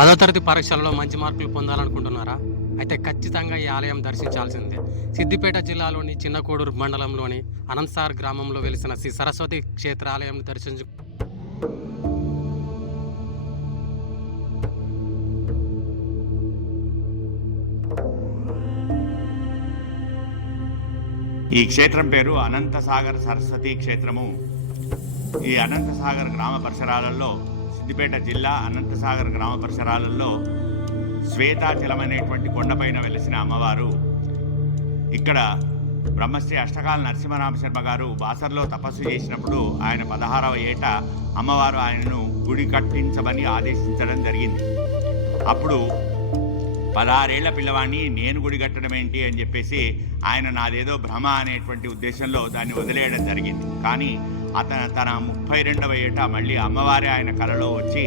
పదో తరగతి పరీక్షల్లో మంచి మార్కులు పొందాలనుకుంటున్నారా? అయితే ఖచ్చితంగా ఈ ఆలయం దర్శించాల్సిందే. సిద్దిపేట జిల్లాలోని చిన్నకోడూరు మండలంలోని అనంతసార్ గ్రామంలో వెలిసిన శ్రీ సరస్వతి క్షేత్ర ఆలయం దర్శించు ఈ క్షేత్రం పేరు అనంతసాగర్ సరస్వతి క్షేత్రము. ఈ అనంతసాగర్ గ్రామ పరిసరాలలో సిద్దిపేట జిల్లా అనంతసాగర్ గ్రామ పరిసరాలలో శ్వేతాచలం అనేటువంటి కొండపైన వెలిసిన అమ్మవారు ఇక్కడ బ్రహ్మశ్రీ అష్టకాల నరసింహరామ శర్మ గారు బాసర్లో తపస్సు చేసినప్పుడు ఆయన పదహారవ ఏట అమ్మవారు ఆయనను గుడి కట్టించమని ఆదేశించడం జరిగింది. అప్పుడు పదహారేళ్ళ పిల్లవాడిని నేను గుడి కట్టడమేంటి అని చెప్పేసి ఆయన నాదేదో భ్రమ అనేటువంటి ఉద్దేశంలో దాన్ని వదిలేయడం జరిగింది. కానీ అతను తన ముప్పై రెండవ ఏట మళ్ళీ అమ్మవారి ఆయన కలలో వచ్చి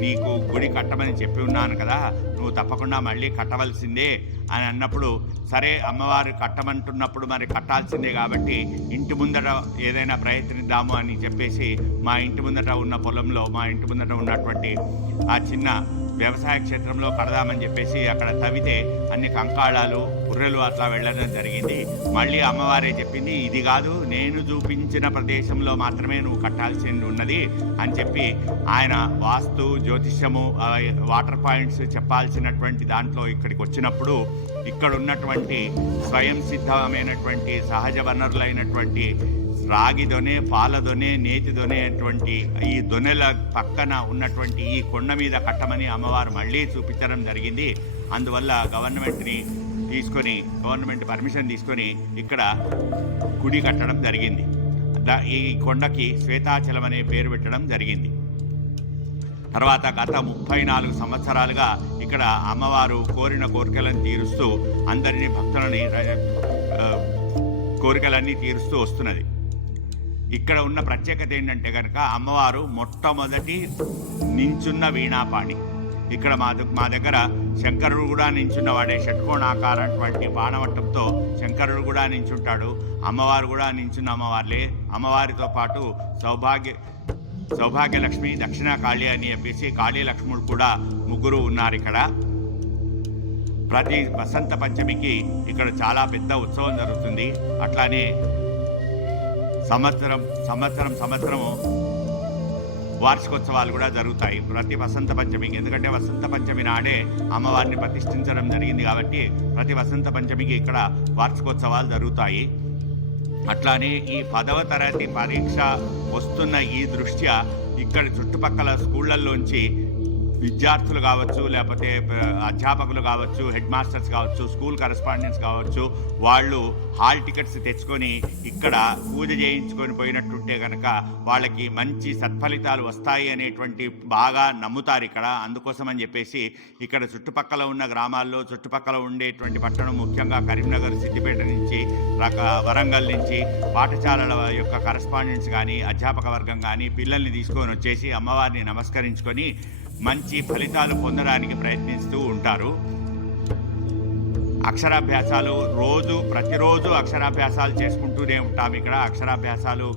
నీకు గుడి కట్టమని చెప్పి ఉన్నాను కదా నువ్వు తప్పకుండా మళ్ళీ కట్టవలసిందే అని అన్నప్పుడు సరే అమ్మవారు కట్టమంటున్నప్పుడు మరి కట్టాల్సిందే కాబట్టి ఇంటి ముందట ఏదైనా ప్రయత్నిద్దాము అని చెప్పేసి మా ఇంటి ముందట ఉన్న పొలంలో మా ఇంటి ముందట ఉన్నటువంటి ఆ చిన్న వ్యవసాయ క్షేత్రంలో కడదామని చెప్పేసి అక్కడ తవ్వితే అన్ని కంకాళాలు పుర్రెలు అట్లా వెళ్ళడం జరిగింది. మళ్ళీ అమ్మవారే చెప్పింది ఇది కాదు నేను చూపించిన ప్రదేశంలో మాత్రమే నువ్వు కట్టాల్సి ఉన్నది అని చెప్పి ఆయన వాస్తు జ్యోతిష్యము వాటర్ పాయింట్స్ చెప్పాల్సినటువంటి దాంట్లో ఇక్కడికి వచ్చినప్పుడు ఇక్కడ ఉన్నటువంటి స్వయం సిద్ధమైనటువంటి సహజ వనరులైనటువంటి రాగి దొనే పాల దొనే నేతి దొనే అటువంటి ఈ దొనెల పక్కన ఉన్నటువంటి ఈ కొండ మీద కట్టమని అమ్మవారు మళ్ళీ చూపించడం జరిగింది. అందువల్ల గవర్నమెంట్ని తీసుకొని గవర్నమెంట్ పర్మిషన్ తీసుకొని ఇక్కడ గుడి కట్టడం జరిగింది. ఈ కొండకి శ్వేతాచలం అనే పేరు పెట్టడం జరిగింది. తర్వాత గత ముప్పై నాలుగు సంవత్సరాలుగా ఇక్కడ అమ్మవారు కోరిన కోరికలను తీరుస్తూ అందరినీ భక్తులని కోరికలన్నీ తీరుస్తూ వస్తున్నది. ఇక్కడ ఉన్న ప్రత్యేకత ఏంటంటే కనుక అమ్మవారు మొట్టమొదటి నించున్న వీణాపాణి. ఇక్కడ మా మా దగ్గర శంకరుడు కూడా నించున్నవాడే షట్కోణాకారటువంటి బాణవట్టంతో శంకరుడు కూడా నించుంటాడు. అమ్మవారు కూడా నించున్న అమ్మవార్లే. అమ్మవారితో పాటు సౌభాగ్య సౌభాగ్యలక్ష్మి దక్షిణ కాళీ అని చెప్పేసి కాళీ లక్ష్ముడు కూడా ముగ్గురు ఉన్నారు ఇక్కడ. ప్రతి వసంత పంచమికి ఇక్కడ చాలా పెద్ద ఉత్సవం జరుగుతుంది. అట్లానే సంవత్సరం సంవత్సరం సంవత్సరము వార్షికోత్సవాలు కూడా జరుగుతాయి. ప్రతి వసంత పంచమికి ఎందుకంటే వసంత పంచమి నాడే అమ్మవారిని ప్రతిష్ఠించడం జరిగింది కాబట్టి ప్రతి వసంత పంచమికి ఇక్కడ వార్షికోత్సవాలు జరుగుతాయి. అట్లానే ఈ పదవ తరగతి పరీక్ష వస్తున్న ఈ దృష్ట్యా ఇక్కడ చుట్టుపక్కల స్కూళ్ళల్లోంచి విద్యార్థులు కావచ్చు లేకపోతే అధ్యాపకులు కావచ్చు హెడ్ మాస్టర్స్ కావచ్చు స్కూల్ కరెస్పాండెంట్స్ కావచ్చు వాళ్ళు హాల్ టికెట్స్ తెచ్చుకొని ఇక్కడ పూజ చేయించుకొని పోయినట్టుంటే కనుక వాళ్ళకి మంచి సత్ఫలితాలు వస్తాయి అనేటువంటి బాగా నమ్ముతారు ఇక్కడ. అందుకోసం అని చెప్పేసి ఇక్కడ చుట్టుపక్కల ఉన్న గ్రామాల్లో చుట్టుపక్కల ఉండేటువంటి పట్టణం ముఖ్యంగా కరీంనగర్ సిద్దిపేట నుంచి రక వరంగల్ నుంచి పాఠశాలల యొక్క కరస్పాండెంట్స్ కానీ అధ్యాపక వర్గం కానీ పిల్లల్ని తీసుకొని వచ్చేసి అమ్మవారిని నమస్కరించుకొని మంచి ఫలితాలు పొందడానికి ప్రయత్నిస్తూ ఉంటారు. అక్షరాభ్యాసాలు రోజు ప్రతిరోజు అక్షరాభ్యాసాలు చేసుకుంటూనే ఉంటాం. ఇక్కడ అక్షరాభ్యాసాలు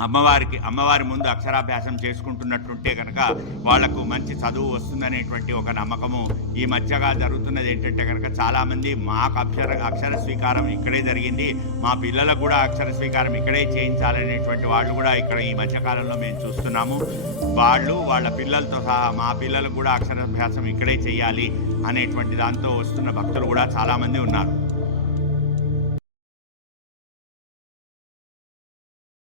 అమ్మవారికి అమ్మవారి ముందు అక్షరాభ్యాసం చేసుకుంటున్నట్టుంటే కనుక వాళ్ళకు మంచి చదువు వస్తుందనేటువంటి ఒక నమ్మకము ఈ మధ్యగా జరుగుతున్నది ఏంటంటే కనుక చాలామంది మాకు అక్షర అక్షర స్వీకారం ఇక్కడే జరిగింది. మా పిల్లలకు కూడా అక్షర స్వీకారం ఇక్కడే చేయించాలనేటువంటి వాళ్ళు కూడా ఇక్కడ ఈ మధ్యకాలంలో మేము చూస్తున్నాము. వాళ్ళు వాళ్ళ పిల్లలతో సహా మా పిల్లలకు కూడా అక్షరాభ్యాసం ఇక్కడే చేయాలి అనేటువంటి దాంతో వస్తున్న భక్తులు కూడా చాలామంది ఉన్నారు.